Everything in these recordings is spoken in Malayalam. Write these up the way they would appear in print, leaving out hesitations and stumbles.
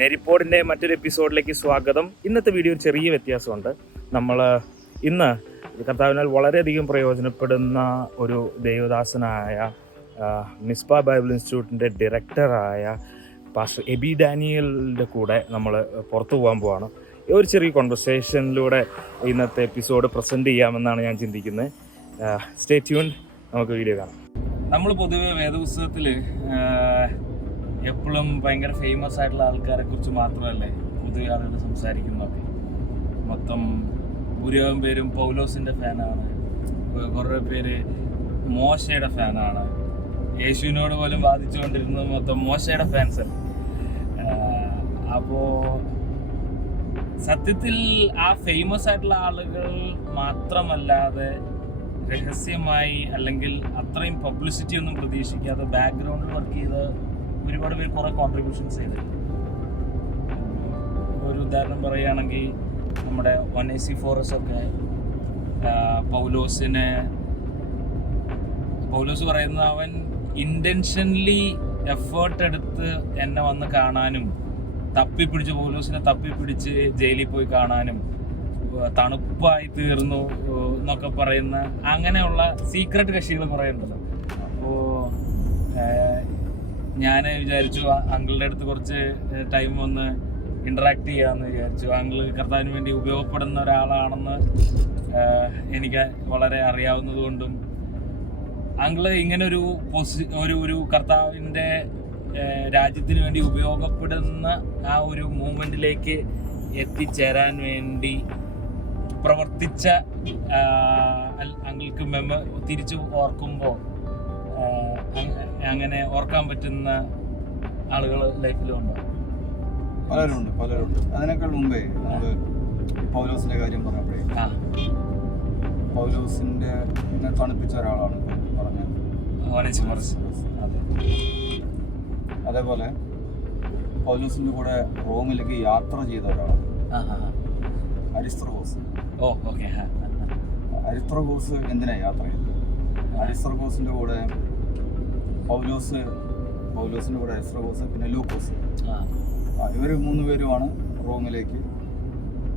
നെരിപ്പോടിൻ്റെ മറ്റൊരു എപ്പിസോഡിലേക്ക് സ്വാഗതം. ഇന്നത്തെ വീഡിയോ ഒരു ചെറിയ വ്യത്യാസമുണ്ട്. നമ്മൾ ഇന്ന് കർത്താവിനാൽ വളരെയധികം പ്രയോജനപ്പെടുന്ന ഒരു ദൈവദാസനായ മിസ്ബ ബൈബിൾ ഇൻസ്റ്റിറ്റ്യൂട്ടിൻ്റെ ഡയറക്ടറായ പാസ്റ്റർ എബി ഡാനിയലിൻ്റെ കൂടെ നമ്മൾ പുറത്തു പോകാൻ പോവാണ്. ഒരു ചെറിയ കോൺവെർസേഷനിലൂടെ ഇന്നത്തെ എപ്പിസോഡ് പ്രസൻറ്റ് ചെയ്യാമെന്നാണ് ഞാൻ ചിന്തിക്കുന്നത്. സ്റ്റേ ട്യൂൺ, നമുക്ക് വീഡിയോ കാണാം. നമ്മൾ പൊതുവെ വേദപുസ്തകത്തിൽ എപ്പോഴും ഭയങ്കര ഫേമസ് ആയിട്ടുള്ള ആൾക്കാരെ കുറിച്ച് മാത്രമല്ലേ പൊതുവെ ആളുകൾ സംസാരിക്കുന്നതൊക്കെ. മൊത്തം ഭൂരിഭാഗം പേരും പൗലോസിൻ്റെ ഫാനാണ്, കുറേ പേര് മോശയുടെ ഫാനാണ്. യേശുവിനോട് പോലും വാദിച്ചുകൊണ്ടിരുന്നത് മൊത്തം മോശയുടെ ഫാൻസ് അല്ലേ. അപ്പോൾ സത്യത്തിൽ ആ ഫേമസ് ആയിട്ടുള്ള ആളുകൾ മാത്രമല്ലാതെ രഹസ്യമായി അല്ലെങ്കിൽ അത്രയും പബ്ലിസിറ്റി ഒന്നും പ്രതീക്ഷിക്കാതെ ബാക്ക്ഗ്രൗണ്ടിൽ വർക്ക് ചെയ്ത് ഒരുപാട് പേര് കുറേ കോൺട്രിബ്യൂഷൻസ് ചെയ്തിട്ടുണ്ട്. ഒരു ഉദാഹരണം പറയുകയാണെങ്കിൽ നമ്മുടെ ഒനേസിഫോറസ് ഒക്കെ പൗലോസ് പറയുന്ന അവൻ ഇൻറ്റൻഷനലി എഫേർട്ട് എടുത്ത് എന്നെ വന്ന് കാണാനും പൗലോസിനെ തപ്പിപ്പിടിച്ച് ജയിലിൽ പോയി കാണാനും തണുപ്പായി തീർന്നു എന്നൊക്കെ പറയുന്ന അങ്ങനെയുള്ള സീക്രട്ട് കക്ഷികൾ കുറേ ഉണ്ടല്ലോ. അപ്പോൾ ഞാൻ വിചാരിച്ചു അങ്കിളുടെ അടുത്ത് കുറച്ച് ടൈം ഒന്ന് ഇൻറ്ററാക്ട് ചെയ്യാമെന്ന് വിചാരിച്ചു. അങ്കിള് കർത്താവിന് വേണ്ടി ഉപയോഗപ്പെടുന്ന ഒരാളാണെന്ന് എനിക്ക് വളരെ അറിയാവുന്നത് കൊണ്ടും അങ്കിള് ഇങ്ങനെ ഒരു കർത്താവിൻ്റെ രാജ്യത്തിന് വേണ്ടി ഉപയോഗപ്പെടുന്ന ആ ഒരു മൂവ്മെൻറ്റിലേക്ക് എത്തിച്ചേരാൻ വേണ്ടി പ്രവർത്തിച്ച അങ്കിൾക്ക് തിരിച്ചു ഓർക്കുമ്പോൾ അങ്ങനെ ഓർക്കാൻ പറ്റുന്ന ആളുകൾ ലൈഫിലുണ്ടോ? പലരുണ്ട്. അതിനേക്കാൾ മുമ്പേ നമ്മൾ പൗലോസിന്റെ കാര്യം പറഞ്ഞപ്പോഴേ, പൗലോസിന്റെ തണുപ്പിച്ച ഒരാളാണ് പറഞ്ഞത്. അതേപോലെ പൗലോസിന്റെ കൂടെ റോമിലേക്ക് യാത്ര ചെയ്ത ഒരാളാണ് അരിസ്ത്രാഖോസ്. അരിസ്ത്രാഖോസ് എന്തിനാ യാത്ര ചെയ്തത്? അരിസ്ത്രാഖോസിന്റെ കൂടെ പൗലോസിന്റെ കൂടെ അരിസ്ത്രാഖോസ്, പിന്നെ ലൂക്കോസ്, ഇവർ 3 പേരുമാണ് റോമിലേക്ക്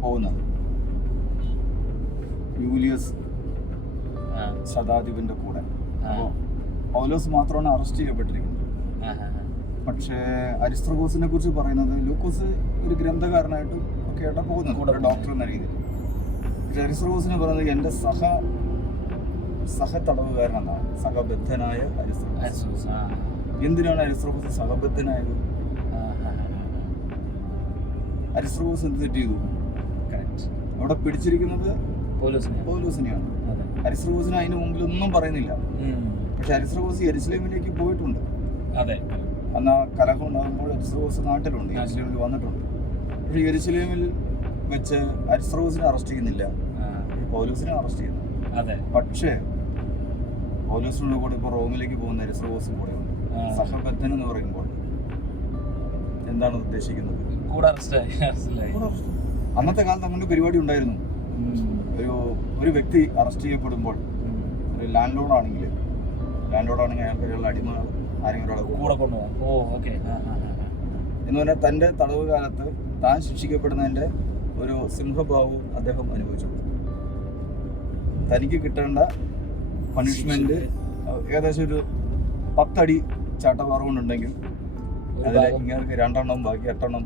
പോകുന്നത്. യൂലിയസ് ശതാധിപന്റെ കൂടെ. അപ്പോൾ പൗലോസ് മാത്രമാണ് അറസ്റ്റ് ചെയ്യപ്പെട്ടിരിക്കുന്നത്. പക്ഷേ അരിസ്ത്രാഖോസിനെ കുറിച്ച് പറയുന്നത് ലൂക്കോസ് ഒരു ഗ്രന്ഥകാരനായിട്ടും ഒക്കെ ആയിട്ട് പോകുന്നത്, ഒരു ഡോക്ടർ എന്ന രീതിയിൽ. പക്ഷെ അരിസ്ത്രാഖോസിനെ പറയുന്നത് എൻ്റെ സഹതടവുകാരനെന്നാണ്, സഹബദ്ധനായ അരിസ്ത്രാഖോസ്. എന്തിനാണ് അരിസ്ത്രാഖോസ് സഹബദ്ധനായത്? അരിസ്ത്രാഖോസ് എന്ത് തെറ്റ് ചെയ്തു? അവിടെ പിടിച്ചിരിക്കുന്നത് പൗലോസിനെയാണ്. അരിസ്ത്രാഖോസിന് അതിന് മുമ്പിൽ ഒന്നും പറയുന്നില്ല. പക്ഷെ അരിസ്ത്രാഖോസ് യെരുശലേമിലേക്ക് പോയിട്ടുണ്ട്. അന്ന് ആ കലഹം ഉണ്ടാകുമ്പോൾ അരിസ്ത്രാഖോസ് നാട്ടിലുണ്ട്, യെരുശലേമിൽ വന്നിട്ടുണ്ട്. പക്ഷെ യെരുശലേമിൽ വെച്ച് അരിസ്ത്രാഖോസിനെ അറസ്റ്റ് ചെയ്യുന്നില്ല, പൗലോസിനെ അറസ്റ്റ് ചെയ്യുന്നു. പക്ഷേ പൗലോസിനോട് കൂടെ ഇപ്പോൾ റോമിലേക്ക് പോകുന്ന അരിസ്ത്രാഖോസും കൂടെ ഉണ്ട്. സഹബദ്ധൻ എന്ന് പറയുമ്പോൾ എന്താണ് ഉദ്ദേശിക്കുന്നത്? അന്നത്തെ കാലത്ത് അങ്ങനെ പരിപാടി ഉണ്ടായിരുന്നു. ഒരു വ്യക്തി അറസ്റ്റ് ചെയ്യപ്പെടുമ്പോൾ, ഒരു ലാൻഡ് ലോഡ് ആണെങ്കിൽ അയാൾക്കൊരു അടിമ ആരെങ്കിലും കൂടെ കൊണ്ടുപോകാം എന്ന് പറഞ്ഞാൽ തൻ്റെ തടവ് കാലത്ത് താൻ ശിക്ഷിക്കപ്പെടുന്നതിൻ്റെ ഒരു സിംഹഭാവം അദ്ദേഹം അനുഭവിച്ചു. തനിക്ക് കിട്ടേണ്ട പണിഷ്മെന്റ് ഏകദേശം ഒരു 10 അടി ചാട്ടവാറുകൊണ്ടുണ്ടെങ്കിൽ അതിൽ ഇങ്ങനെ 2 എണ്ണം ബാക്കി 8 എണ്ണം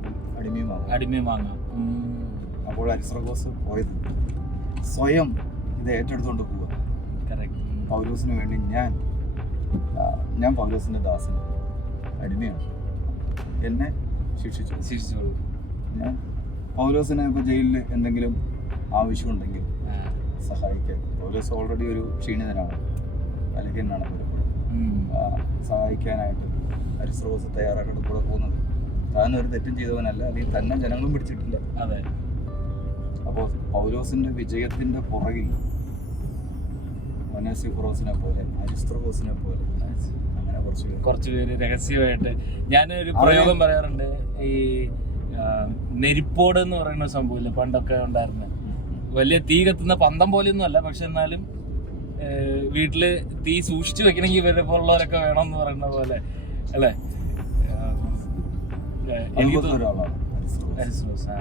അടിമയും വാങ്ങാം. അപ്പോൾ അരിസ്ത്രാഖോസ് പോയത് സ്വയം ഇത് ഏറ്റെടുത്തുകൊണ്ട് പോവുക. പൗലോസിന് വേണ്ടി ഞാൻ പൗലോസിന്റെ ദാസൻ, അടിമയാണ്, എന്നെ ശിക്ഷിച്ചോളൂ. ഞാൻ പൗലോസിനെ ഇപ്പോൾ ജയിലിൽ എന്തെങ്കിലും ആവശ്യമുണ്ടെങ്കിൽ സഹായിക്കാൻ. പൗലോസ് ഓൾറെഡി ഒരു ക്ഷീണിതനാണ്, ബലഹീനനാണ്. സഹായിക്കാനായിട്ട് അരിസ്ത്രാഖോസ് തയ്യാറായിട്ട് കൂടെ പോകുന്നത്. താൻ ഒരു തെറ്റും ചെയ്തവനല്ല, അല്ലെങ്കിൽ തന്നെ ജനങ്ങളും പിടിച്ചിട്ടില്ല. അപ്പോൾ പൗലോസിന്റെ വിജയത്തിന്റെ പുറകിൽ ഒനേസിഫോറസിനെ പോലെ, അരിസ്ത്രാഖോസിനെ പോലെ അങ്ങനെ കുറച്ച് പേര് രഹസ്യമായിട്ട്. ഞാനൊരു പ്രയോഗം പറയാറുണ്ട്, ഈ നെരിപ്പോട് എന്ന് പറയുന്ന സംഭവമില്ല പണ്ടൊക്കെ ഉണ്ടായിരുന്നത്. വലിയ തീ കത്തുന്ന പന്തം പോലെയൊന്നും അല്ല, പക്ഷെ എന്നാലും വീട്ടില് തീ സൂക്ഷിച്ചു വെക്കണമെങ്കിൽ ഇവരെ പോലുള്ളവരൊക്കെ വേണം എന്ന് പറയുന്ന പോലെ അല്ലേ. അതുപോലത്തെ ഒരാളാണ് അരിസ്ത്രാവോസ്.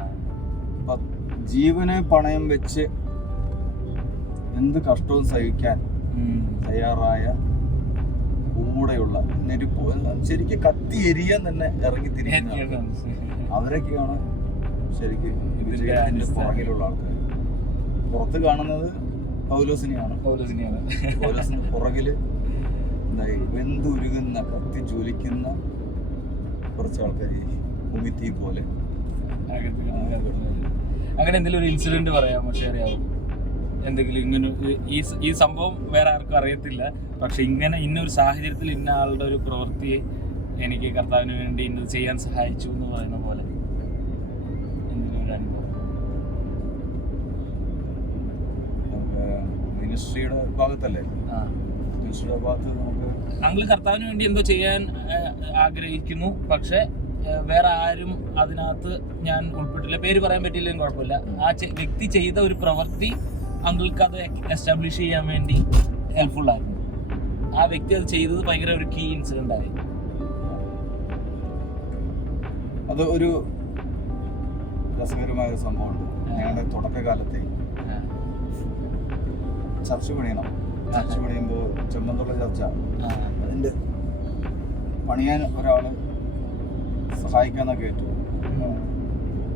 ജീവനെ പണയം വെച്ച് എന്ത് കഷ്ടവും സഹിക്കാൻ തയ്യാറായ കൂടെയുള്ള നെരുപ്പ് ശരിക്കും കത്തി എരിയാൻ തന്നെ ഇറങ്ങി തിരിക്കുന്ന അവരൊക്കെയാണ് ശരിക്കും ഇതിന്റെ പുറകിലുള്ള ആൾക്കാർ. പുറത്ത് കാണുന്നത് പൗലോസിനെയാണ്. പൗലോസിന് പുറകില് വെന്തുരുകുന്ന കത്തി ജ്വലിക്കുന്ന കുറച്ച് ആൾക്കാർ ഉമിത്തി പോലെ. അങ്ങനെ എന്തെങ്കിലും ഒരു ഇൻസിഡന്റ് പറയാമോ, ഷെയർ ചെയ്യാമോ? എന്തെങ്കിലും ഇങ്ങനെ ഈ സംഭവം വേറെ ആർക്കും അറിയത്തില്ല, പക്ഷെ ഇങ്ങനെ ഇന്നൊരു സാഹചര്യത്തിൽ ഇന്ന ആളുടെ ഒരു പ്രവൃത്തി എനിക്ക് കർത്താവിന് വേണ്ടി ഇന്നത് ചെയ്യാൻ സഹായിച്ചു എന്ന് പറയുന്ന പോലെ എന്തെങ്കിലും ഒരു അനുഭവം? മിനിസ്ട്രിയുടെ ഭാഗത്തല്ലേ, മിനിസ്ട്രിയുടെ ഭാഗത്ത് നമുക്ക് താങ്കൾ കർത്താവിന് വേണ്ടി എന്തോ ചെയ്യാൻ ആഗ്രഹിക്കുന്നു, പക്ഷെ വേറെ ആരും അതിനകത്ത് ഞാൻ ഉൾപ്പെട്ടില്ല, പേര് പറയാൻ പറ്റിയില്ലെങ്കിൽ കുഴപ്പമില്ല, ആ വ്യക്തി ചെയ്ത ഒരു പ്രവൃത്തി അങ്കിൾക്ക് അത് എസ്റ്റാബ്ലിഷ് ചെയ്യാൻ വേണ്ടി ഹെൽപ്ഫുൾ ആയിരുന്നു. ആ വ്യക്തി അത് ചെയ്തത് ഭയങ്കര ഒരു കീ ഇൻസിഡന്റ് ആയി. അത് ഒരു രസകരമായ ഒരു സംഭവമുണ്ട്. ഞങ്ങളുടെ തുടക്കകാലത്തെ ചർച്ച പണിയണം. ചർച്ച പണിയുമ്പോൾ ചെമ്മന്തുള്ള ചർച്ച, അതിൻ്റെ പണിയാൻ ഒരാള് സഹായിക്കാന്നൊക്കെ ഏറ്റു.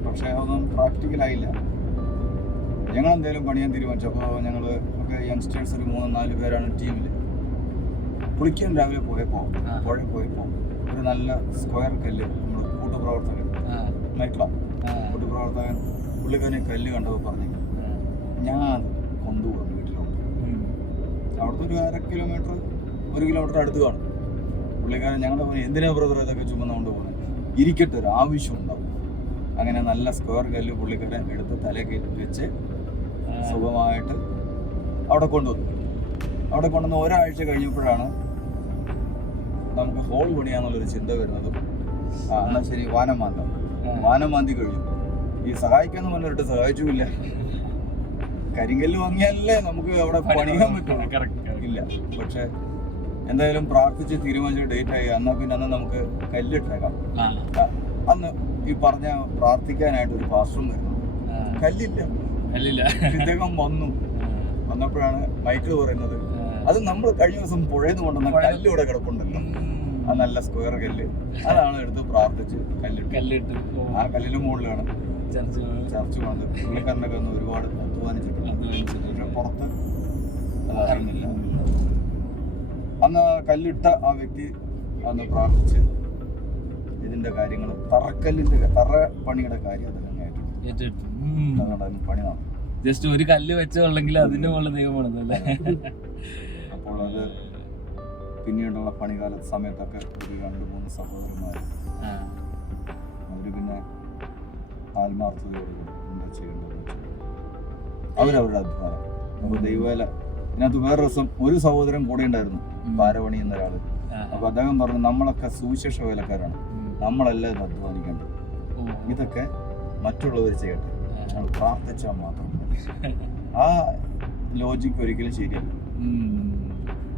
പക്ഷെ അതൊന്നും പ്രാക്ടിക്കലായില്ല. ഞങ്ങൾ എന്തെങ്കിലും പണിയാൻ തീരുമാനിച്ചു. അപ്പോൾ ഞങ്ങൾ ഒക്കെ യങ്സ്റ്റേഴ്സ് ഒരു 3-4 പേരാണ് ടീമിൽ. കുളിക്കാൻ രാവിലെ പോയപ്പോൾ പുഴയിൽ പോയപ്പോൾ ഒരു നല്ല സ്ക്വയർ കല്ല് നമ്മൾ കൂട്ടുപ്രവർത്തകൻ കൂട്ടുപ്രവർത്തകൻ പുള്ളിക്കാരനെ കല്ല് കണ്ടപ്പോൾ പറഞ്ഞു, ഞാൻ കൊണ്ടുപോകും വീട്ടിലോട്ട്. അവിടുത്തെ ഒരു 1 കിലോമീറ്റർ അടുത്ത് കാണും. പുള്ളിക്കാരൻ ഞങ്ങളുടെ പോലെ എന്തിനാ ബ്രദർ ഇതൊക്കെ ചുമന്നുകൊണ്ട് പോകുന്നത്, ഇരിക്കട്ടെ ഒരു ആവശ്യം ഉണ്ടാവും. അങ്ങനെ നല്ല സ്ക്വയർ കല്ല് പുള്ളിക്കാരൻ എടുത്ത് തലയിൽ വെച്ച് സുഖമായിട്ട് അവിടെ കൊണ്ടുവന്നു. അവിടെ കൊണ്ടുവന്ന് ഒരാഴ്ച കഴിഞ്ഞപ്പോഴാണ് നമുക്ക് ഹോൾ പണിയാന്നുള്ളൊരു ചിന്ത വരുന്നതും. എന്നാൽ ശരി വാനം മാന്തി കഴിഞ്ഞു. ഈ സഹായിക്കാന്ന് പറഞ്ഞിട്ട് സഹായിച്ചുമില്ല. കരിങ്കല്ല് വാങ്ങിയാലല്ലേ നമുക്ക് അവിടെ പണിയാൻ പറ്റുള്ളൂ. ഇല്ല. പക്ഷെ എന്തായാലും പ്രാർത്ഥിച്ച് തീരുമാനിച്ച ഡേറ്റ് ആയി. അന്ന് നമുക്ക് കല്ലിട്ടേക്കാം. അന്ന് ഈ പറഞ്ഞ പ്രാർത്ഥിക്കാനായിട്ട് ഒരു പാസ്റ്ററും വരുന്നു. കല്ലില്ല. ഇദ്ദേഹം വന്നപ്പോഴാണ് മൈക്കിൾ പറയുന്നത്, അത് നമ്മൾ കഴിഞ്ഞ ദിവസം പുഴയെന്ന് കൊണ്ടുവന്ന കല്ലിവിടെ കിടപ്പുണ്ടല്ലോ, ആ നല്ല സ്ക്വയർ കല്ല്, അതാണ് എടുത്ത് പ്രാർത്ഥിച്ച് കല്ലിട്ട് ആ കല്ലിന്റെ മുകളിലാണ് ചർച്ച വന്നത്. പുള്ളിക്കാരനൊക്കെ ഒന്ന് ഒരുപാട് അധ്വാനിച്ചിട്ടുണ്ട്. പുറത്ത് അറിയുന്നില്ല. അന്ന് കല്ലിട്ട ആ വ്യക്തി അന്ന് പ്രാർത്ഥിച്ച് ഇതിന്റെ കാര്യങ്ങൾ തറ പണിയുടെ കാര്യം പണി നടന്നു. ജസ്റ്റ് ഒരു കല്ല് വെച്ചുള്ളെങ്കിൽ അതിന്റെ മുകളിൽ ദൈവമാണല്ലേ. അപ്പോൾ അത് പിന്നീടുള്ള പണികാല സമയത്തൊക്കെ ഒരു 2-3 സഹോദരന്മാർ അവര് പിന്നെ ആത്മാർത്ഥതയോടുകൂടി എന്താ ചെയ്യേണ്ടത് അവരവരുടെ അധ്വാനം. അപ്പൊ ദൈവവേല ഇതിനകത്ത് വേറെ ദിവസം ഒരു സഹോദരൻ കൂടെ ഉണ്ടായിരുന്നു, പാരപണി എന്നൊരാള്. അപ്പൊ അദ്ദേഹം പറഞ്ഞു, നമ്മളൊക്കെ സുവിശേഷ വേലക്കാരാണ്, നമ്മളെല്ലാം ഇത് അധ്വാനിക്കേണ്ടത്, ഇതൊക്കെ മറ്റുള്ളവർ ചെയ്യട്ടെ, നമ്മൾ പ്രാർത്ഥിച്ചാൽ മാത്രം. ആ ലോജിക്ക് ഒരിക്കലും ശരിയല്ല.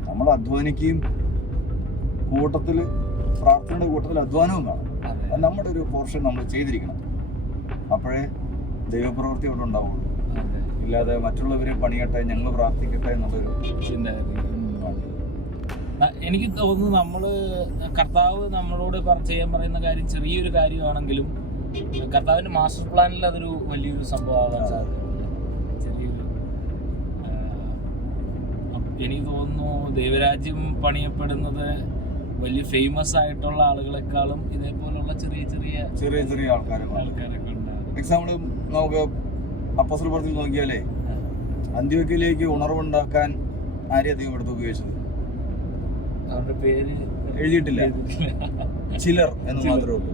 നമ്മൾ അധ്വാനിക്കുകയും കൂട്ടത്തില് പ്രാർത്ഥനയുടെ കൂട്ടത്തിൽ അധ്വാനവും കാണും. അത് നമ്മുടെ ഒരു പോർഷൻ നമ്മൾ ചെയ്തിരിക്കണം. അപ്പോഴേ ദൈവപ്രവൃത്തി അവിടെ ഉണ്ടാവുള്ളൂ. ഇല്ലാതെ മറ്റുള്ളവരെ പണിയട്ടെ, ഞങ്ങൾ പ്രാർത്ഥിക്കട്ടെ എന്നുള്ളൊരു ചിന്താഗതി. എനിക്ക് തോന്നുന്നു നമ്മള് കർത്താവ് നമ്മളോട് ചെയ്യാൻ പറയുന്ന കാര്യം ചെറിയൊരു കാര്യമാണെങ്കിലും കർത്താവിന്റെ മാസ്റ്റർ പ്ലാനിൽ അതൊരു വലിയൊരു സംഭവമാകാൻ സാധ്യതയുണ്ട്. ചെറിയൊരു എനിക്ക് തോന്നുന്നു ദൈവരാജ്യം പണിയപ്പെടുന്നത് വലിയ ഫേമസ് ആയിട്ടുള്ള ആളുകളെക്കാളും ഇതേപോലുള്ള ചെറിയ ആൾക്കാരൊക്കെ ഉണ്ട്. എക്സാമ്പിൾ നമുക്ക് അപ്പോസ്തല പ്രവൃത്തിയിൽ നോക്കിയാലേ അന്ത്യോക്യയിലേക്ക് ഉണർവുണ്ടാക്കാൻ ആരെയധികം എടുത്ത് ഉപയോഗിച്ചത് അവരുടെ പേര് എഴുതിയിട്ടില്ല, ചിലർ എന്ന് മാത്രമേ ഉള്ളൂ.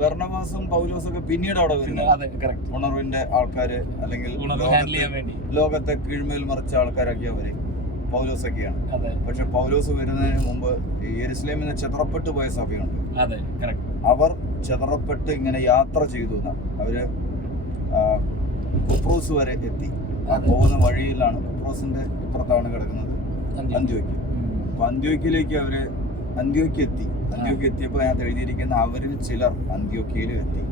ബർണബാസും പൗലോസൊക്കെ പിന്നീട് അവിടെ വരുന്നത് ഉണർവിന്റെ ആൾക്കാര്, അല്ലെങ്കിൽ ലോകത്തെ കീഴ്മേൽ മറിച്ച ആൾക്കാരൊക്കെ അവര് പൗലോസൊക്കെയാണ്. പക്ഷെ പൗലോസ് വരുന്നതിന് മുമ്പ് യെരുശലേമിൽ ചെതറപ്പെട്ടു പോയ സഭയുണ്ട്. അവർ ചെതറപ്പെട്ട് ഇങ്ങനെ യാത്ര ചെയ്തു എന്നാണ്. അവര് കുപ്രോസ് വരെ എത്തി. ആ പോകുന്ന വഴിയിലാണ്, കുപ്രോസിന്റെ ഇപ്പുറത്താണ് കിടക്കുന്നത് അന്ത്യോക്യ. അപ്പൊ അന്ത്യോക്യയിലേക്ക് അവര് അന്ത്യോക്യ എത്തിയപ്പോൾ അതിനകത്ത് എഴുതിയിരിക്കുന്ന അവരിൽ ചിലർ അന്ത്യോക്യയിൽ എത്തി.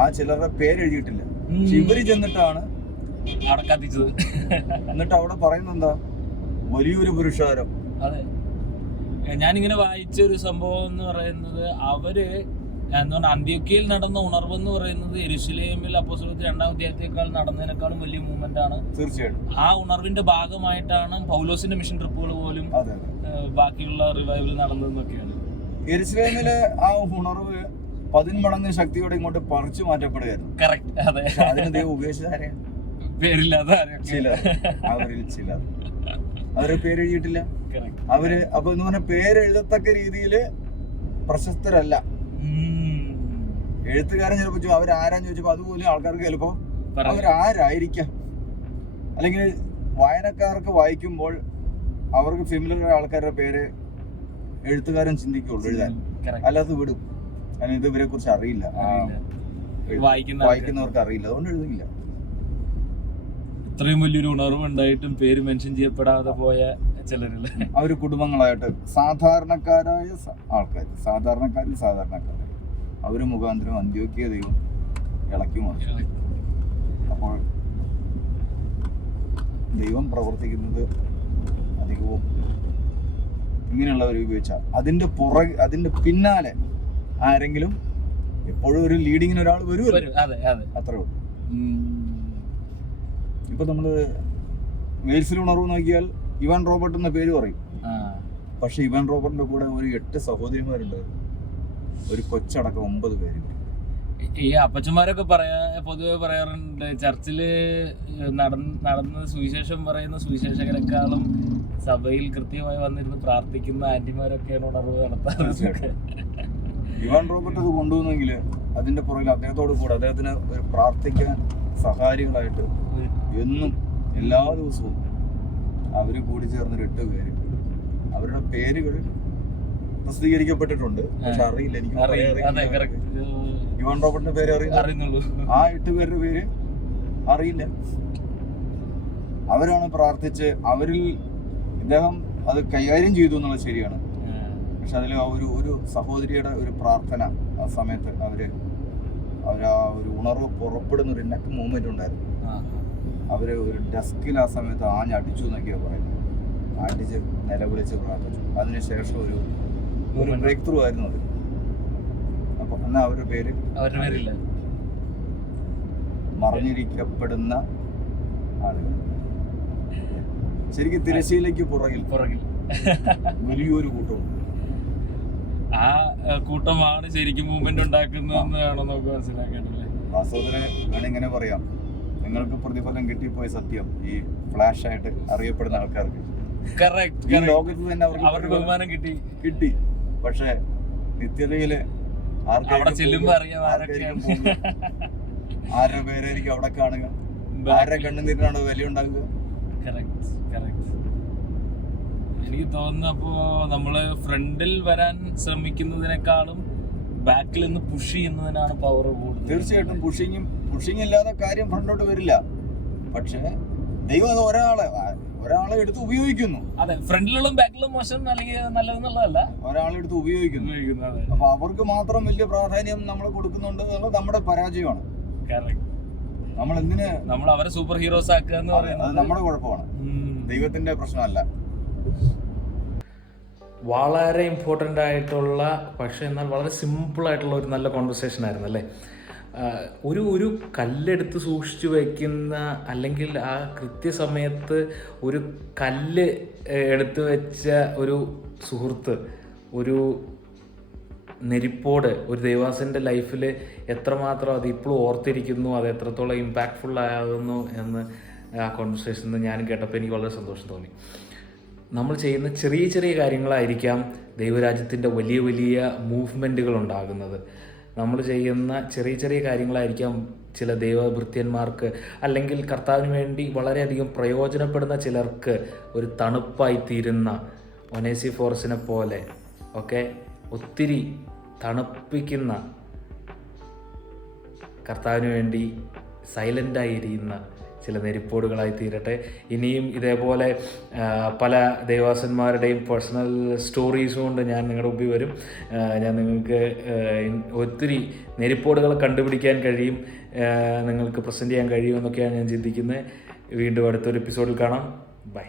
ആ ചിലരുടെ പേരെഴുതിയിട്ടില്ല. പക്ഷെ ഇവര് ചെന്നിട്ടാണ് അവിടെ കത്തിച്ചത്. എന്നിട്ട് അവിടെ പറയുന്നത് എന്താ, വലിയൊരു പുരുഷാരം. അതെ, ഞാനിങ്ങനെ വായിച്ച ഒരു സംഭവം എന്ന് പറയുന്നത്, അവര് എന്താ പറഞ്ഞാൽ അന്ത്യോക്യയിൽ നടന്ന ഉണർവ് എന്ന് പറയുന്നത് യെരുശലേമിൽ അപ്പോസ്തലത്തിൽ 2-ാം അധ്യായത്തേക്കാൾ നടന്നതിനേക്കാളും വലിയ മൂവ്മെന്റ് ആണ്. തീർച്ചയായിട്ടും ആ ഉണർവിന്റെ ഭാഗമായിട്ടാണ് പൗലോസിന്റെ മിഷൻ ട്രിപ്പുകൾ പോലും ബാക്കിയുള്ള റിവൈവൽ നടന്നതെന്നൊക്കെയാണ്. യെരുശലേമിലെ ആ ഉണർവ് 10 മടങ്ങ് ശക്തിയോടെ ഇങ്ങോട്ട് പറിച്ചു മാറ്റപ്പെടുകയായിരുന്നു. കറക്റ്റ്. അതെ, അതിന് ദൈവം ഉപേക്ഷിച്ചാരെ? പേരില്ലാതെ ചിലർ, അവരിൽ ചിലർ. അവരെ പേരെഴുതിയിട്ടില്ല. അവര് അപ്പൊ എന്ന് പറഞ്ഞ പേരെഴുതത്തക്ക രീതിയില് പ്രശസ്തരല്ല. എഴുത്തുകാരൻ ചിലപ്പോ അവരാരാന്ന് ചോദിച്ചപ്പോ അതുപോലെ ആൾക്കാർക്ക് ചിലപ്പോ അവരാരായിരിക്കാം, അല്ലെങ്കിൽ വായനക്കാർക്ക് വായിക്കുമ്പോൾ അവർക്ക് ഫെമിലിയർ ആൾക്കാരുടെ പേര് എഴുത്തുകാരൻ ചിന്തിക്കുള്ളൂ എഴുതാൻ, അല്ലാതെ വിടും. കാരണം ഇത് ഇവരെ കുറിച്ച് അറിയില്ല, വായിക്കുന്നവർക്ക് അറിയില്ല, അതുകൊണ്ട് എഴുതില്ല. ഇത്രയും വലിയൊരു ഉണർവ് ഉണ്ടായിട്ടും പേര് മെൻഷൻ ചെയ്യപ്പെടാതെ പോയ ചിലരില്ല. അവര് കുടുംബങ്ങളായിട്ട് സാധാരണക്കാരായ ആൾക്കാർ, സാധാരണക്കാരിൽ സാധാരണക്കാരായി അവര് മുഖാന്തരം അന്ത്യോക്യ ദൈവം ഇളക്കി മറിച്ചു. അപ്പോൾ ദൈവം പ്രവർത്തിക്കുന്നത് അധികവും ഇങ്ങനെയുള്ളവർ ഉപയോഗിച്ച അതിന്റെ പിന്നാലെ ആരെങ്കിലും എപ്പോഴും ഒരു ലീഡിങ്ങിന് ഒരാൾ വരുമല്ലോ, അത്രേ ഉള്ളൂ. ഇപ്പൊ നമ്മള് വെയിൽസിൽ ഉണർവ് നോക്കിയാൽ ഇവാൻ റോബർട്ട് എന്ന പേര് പറയും. പക്ഷെ ഇവാൻ റോബർട്ടിന്റെ കൂടെ ഒരു 8 സഹോദരിമാരുണ്ട്, ഒരു കൊച്ചടക്കം 9 പേര്. ഈ അപ്പച്ചന്മാരൊക്കെ പൊതുവെ പറയാറുണ്ട്, ചർച്ചില് നടന്ന സുവിശേഷം പറയുന്ന സുവിശേഷകരെക്കാളും സഭയിൽ കൃത്യമായി വന്നിരുന്ന് പ്രാർത്ഥിക്കുന്ന ആന്റിമാരൊക്കെയാണ് ഉണർവ് നടത്താറ്. ഇവാൻ റോബർട്ട് അത് കൊണ്ടുവന്നെങ്കിൽ അതിന്റെ പുറകിൽ അദ്ദേഹത്തോട് കൂടെ അദ്ദേഹത്തിന് ഒരു പ്രാർത്ഥിക്കാൻ സഹാരികളായിട്ട് എന്നും എല്ലാ ദിവസവും അവര് കൂടി ചേർന്ന് 8 പേര്. അവരുടെ പേരുകൾ പ്രസിദ്ധീകരിക്കപ്പെട്ടിട്ടുണ്ട്, പക്ഷെ അറിയില്ല, എനിക്ക് ഇവാൻ റോബർട്ടിന്റെ പേര് അറിയുന്നുള്ളൂ. ആ 8 പേരുടെ പേര് അറിയില്ല. അവരാണ് പ്രാർത്ഥിച്ച്, അവരിൽ ഇദ്ദേഹം അത് കൈകാര്യം ചെയ്തു എന്നുള്ളത് ശരിയാണ്. പക്ഷെ അതിൽ ഒരു സഹോദരിയുടെ ഒരു പ്രാർത്ഥന ആ സമയത്ത് അവരാ ഒരു ഉണർവ് പുറപ്പെടുന്ന ഒരു നെക്ക് മൂവ്മെന്റ് ഉണ്ടായിരുന്നു. അവര് ഒരു ഡെസ്കിൽ ആ സമയത്ത് ആഞ്ഞടിച്ചു എന്നൊക്കെയാ പറയുന്നത്. അടിച്ച് നിലവിളിച്ച് പ്രാർത്ഥിച്ചു. അതിനുശേഷം ഒരു ബ്രേക്ക് ത്രൂ ആയിരുന്നു അത്. അപ്പൊ എന്നാ അവരുടെ പേരില്ല, മറിഞ്ഞിരിക്കപ്പെടുന്ന ആളുകൾ. ശരിക്കും തിരശ്ശീലയ്ക്ക് പുറകിൽ വലിയൊരു കൂട്ടവും. ആ കൂട്ടമാണ് ശരിക്കും മൂവ്മെന്റ് ഉണ്ടാക്കുന്നതെന്നാണോ നമുക്ക് മനസ്സിലാക്കേണ്ടത്. വാസ്തവത്തിന് വേണമെങ്ങനെ പറയാം, നിങ്ങൾക്ക് പ്രതിഫലം കിട്ടിപ്പോയ സത്യം ഈ ഫ്ലാഷ് ആയിട്ട് അറിയപ്പെടുന്ന ആൾക്കാർക്ക് ഈ ലോകത്ത് തന്നെ അവർക്ക് ബഹുമാനം കിട്ടി. പക്ഷെ നിത്യതയില് ആരുടെ പേരായിരിക്കും അവിടെ കാണുക, ആരുടെ കണ്ണുനീരിനാണോ വില ഉണ്ടാകുക. എനിക്ക് തോന്നുന്നപ്പോ നമ്മള് ഫ്രണ്ടിൽ വരാൻ ശ്രമിക്കുന്നതിനേക്കാളും ബാക്കിൽ നിന്ന് പുഷ് ചെയ്യുന്നതിനാണ് പവർ കൂടുതൽ. തീർച്ചയായിട്ടും പുഷിങ് ഇല്ലാതെ കാര്യം ഫ്രണ്ടോട്ട് വരില്ല. പക്ഷെ ദൈവം അത് ഒരാളെ എടുത്ത് ഉപയോഗിക്കുന്നു. അതെ, ഫ്രണ്ടിലുള്ള ബാക്കിലും മോശം അല്ലെങ്കിൽ നല്ലതെന്നുള്ളതല്ല, ഒരാളെ എടുത്ത് ഉപയോഗിക്കുന്നു. അപ്പൊ അവർക്ക് മാത്രം വലിയ പ്രാധാന്യം നമ്മൾ കൊടുക്കുന്നുണ്ട് എന്നുള്ളത് നമ്മുടെ പരാജയമാണ്. നമ്മൾ അവരെ സൂപ്പർ ഹീറോസ് ആക്കുക എന്ന് പറയുന്നത് നമ്മുടെ കുഴപ്പമാണ്, ദൈവത്തിന്റെ പ്രശ്നമല്ല. വളരെ ഇമ്പോർട്ടൻ്റ് ആയിട്ടുള്ള, പക്ഷേ എന്നാൽ വളരെ സിമ്പിളായിട്ടുള്ള ഒരു നല്ല കോൺവെർസേഷൻ ആയിരുന്നു അല്ലേ. ഒരു കല്ലെടുത്ത് സൂക്ഷിച്ചു വയ്ക്കുന്ന, അല്ലെങ്കിൽ ആ കൃത്യസമയത്ത് ഒരു കല്ല് എടുത്തു വെച്ച ഒരു സുഹൃത്ത്, ഒരു നെരിപ്പോട് ഒരു ദേവാസൻ്റെ ലൈഫിൽ എത്രമാത്രം അത് ഇപ്പോഴും ഓർത്തിരിക്കുന്നു, അത് എത്രത്തോളം ഇമ്പാക്റ്റ്ഫുൾ ആകുന്നു എന്ന് ആ കോൺവെർസേഷനിൽ ഞാൻ കേട്ടപ്പോൾ എനിക്ക് വളരെ സന്തോഷം തോന്നി. നമ്മൾ ചെയ്യുന്ന ചെറിയ ചെറിയ കാര്യങ്ങളായിരിക്കാം ദൈവരാജ്യത്തിൻ്റെ വലിയ വലിയ മൂവ്മെൻറ്റുകൾ ഉണ്ടാകുന്നത്. നമ്മൾ ചെയ്യുന്ന ചെറിയ ചെറിയ കാര്യങ്ങളായിരിക്കാം ചില ദൈവഭൃത്യന്മാർക്ക്, അല്ലെങ്കിൽ കർത്താവിന് വേണ്ടി വളരെയധികം പ്രയോജനപ്പെടുന്ന ചിലർക്ക് ഒരു തണുപ്പായിത്തീരുന്ന ഒനേസിഫോറസിനെ പോലെ ഒക്കെ ഒത്തിരി തണുപ്പിക്കുന്ന, കർത്താവിന് വേണ്ടി സൈലൻ്റായി ഇരിക്കുന്ന ചില നെരിപ്പോടുകളായി തീരട്ടെ. ഇനിയും ഇതേപോലെ പല ദൈവദാസന്മാരുടെയും പേഴ്സണൽ സ്റ്റോറീസും കൊണ്ട് ഞാൻ നിങ്ങളുടെ മുമ്പിൽ വരും. ഞാൻ നിങ്ങൾക്ക് ഒത്തിരി നെരിപ്പോടുകൾ കണ്ടുപിടിക്കാൻ കഴിയും, നിങ്ങൾക്ക് പ്രസൻറ്റ് ചെയ്യാൻ കഴിയുമെന്നൊക്കെയാണ് ഞാൻ ചിന്തിക്കുന്നത്. വീണ്ടും അടുത്തൊരു എപ്പിസോഡിൽ കാണാം. ബൈ.